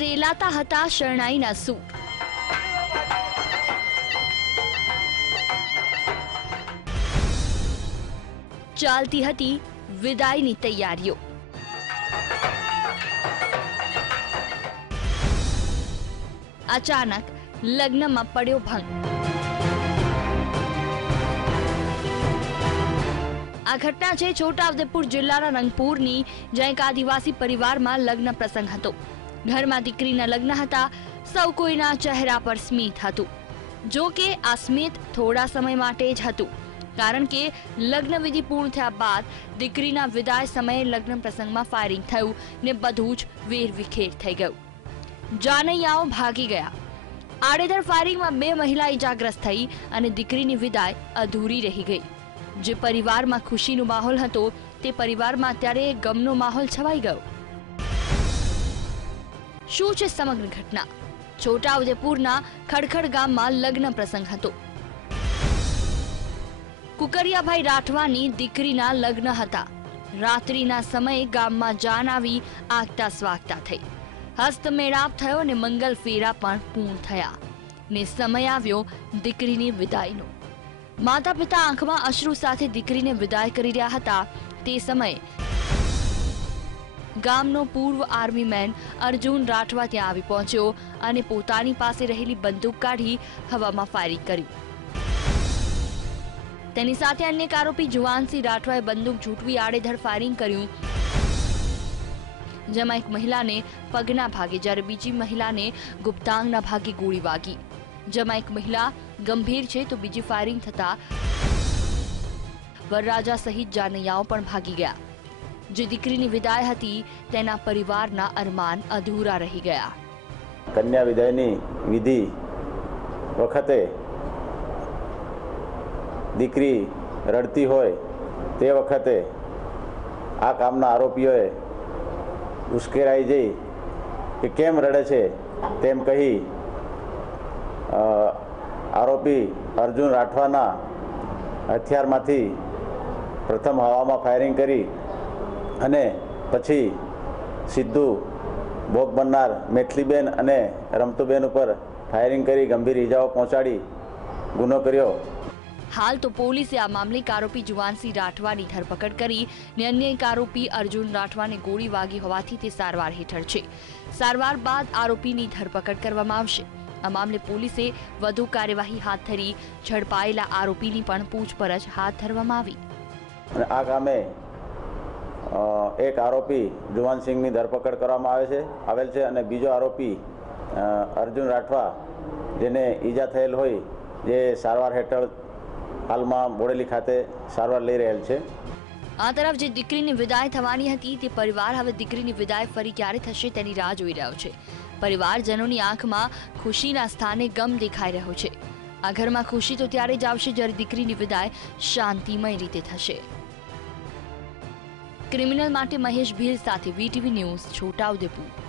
રેલાતા હતા શરણાઈના સૂર ચાલતી હતી વિદાયની તૈયારીઓ. અચાનક લગ્નમાં પડ્યો ભંગ. આ ઘટના છે છોટાઉદેપુર જિલ્લાના રંગપુરની જ્યાં એક આદિવાસી પરિવારમાં લગ્ન પ્રસંગ હતો. ઘરમાં દીકરીના લગ્ન હતા, સૌ કોઈના ચહેરા પર સ્મિત હતું. જો કે આ સ્મિત થોડા સમય માટે જ હતું, કારણ કે લગ્ન વિધિ પૂર્ણ થયા બાદ દીકરીના વિદાય સમયે લગ્ન પ્રસંગમાં ફાયરિંગ થયું ને બધું જ વેરવિખેર થઈ ગયું. જાનૈયાઓ ભાગી ગયા. આડેધડ ફાયરિંગમાં બે મહિલા ઇજાગ્રસ્ત થઈ અને દીકરીની વિદાય અધૂરી રહી ગઈ. જે પરિવારમાં ખુશીનો માહોલ હતો, તે પરિવારમાં અત્યારે ગમનો માહોલ છવાઈ ગયો. શું છે સમગ્ર ઘટના? છોટાઉદેપુરના ખડખડ ગામમાં લગ્ન પ્રસંગ હતો. કુકરિયાભાઈ રાઠવાની દીકરીના લગ્ન હતા. રાત્રિના સમયે ગામમાં જાન આવી આગતા સ્વાગતા થઈ. હસ્તમેળાપ થયો ને મંગલ ફેરા પણ પૂર્ણ થયા ને સમય આવ્યો દીકરીની વિદાયનો. માતા પિતા આંખમાં અશ્રુ સાથે દીકરીને વિદાય કરી રહ્યા હતા તે સમયે ગામનો પૂર્વ આર્મી મેન અર્જુન રાઠવા ત્યાં આવી પહોંચ્યો અને પોતાની પાસે રહેલી બંદૂક કાઢી હવામાં ફાયરિંગ કર્યું. તેની સાથે અન્ય આરોપી જુવાનસિંહ રાઠવાએ બંદૂક ઝૂંટવી આડેધડ ફાયરિંગ કર્યું. જેમાં એક મહિલાને પગના ભાગે, જ્યારે બીજી મહિલાને ગુપ્તાંગના ભાગે ગોળી વાગી. જેમાં એક મહિલા ગંભીર છે તો બીજી ફાયરિંગ થતા વરરાજા સહિત જાનૈયાઓ પણ ભાગી ગયા. જે દીકરીની વિદાય હતી, તેના પરિવારના અરમાન અધૂરા રહી ગયા. કન્યા વિદાયની વિધિ વખતે દીકરી રડતી હોય તે વખતે આ કામના આરોપીઓએ ઉશ્કેરાઈ જઈ કે કેમ રડે છે તેમ કહી આરોપી અર્જુન રાઠવાના હથિયારમાંથી પ્રથમ હવામાં ફાયરિંગ કરી અને પછી સીધું ભોગ બનનાર મેથલીબેન અને રમતુબેન ઉપર ફાયરિંગ કરી ગંભીર ઇજાઓ પહોંચાડી ગુનો કર્યો. હાલ તો પોલીસે આ મામલે આરોપી જુવાનસિંહ રાઠવાની ધરપકડ કરી ને અન્ય એક આરોપી અર્જુન રાઠવાને ગોળી વાગી હોવાથી તે સારવાર હેઠળ છે. સારવાર બાદ આરોપીની ધરપકડ કરવામાં આવશે. આ મામલે પોલીસે વધુ કાર્યવાહી હાથ ધરી ઝડપાયેલા આરોપીની પણ પૂછપરછ હાથ ધરવામાં આવી. અને આ કામે એક આરોપી જુવાનસિંહની ધરપકડ કરવામાં આવે છે, આવેલ છે અને બીજો આરોપી અર્જુન રાઠવા, જેને ઈજા થયેલ હોય, જે સારવાર હેઠળ હાલમાં બોડેલી ખાતે સારવાર લઈ રહેલ છે. આ તરફ જે દીકરીની વિદાય થવાની હતી, તે પરિવાર હવે દીકરીની વિદાય ફરી ક્યારે થશે તેની રાહ જોઈ રહ્યો છે. પરિવારજનોની આંખમાં ખુશીના સ્થાને ગમ દેખાઈ રહ્યો છે. આ ઘરમાં ખુશી તો ત્યારે જ આવશે જ્યારે દીકરીની વિદાય શાંતિમય રીતે થશે. ક્રિમિનલ માટે મહેશ ભીલ સાથે વીટીવી ન્યૂઝ છોટાઉદેપુર.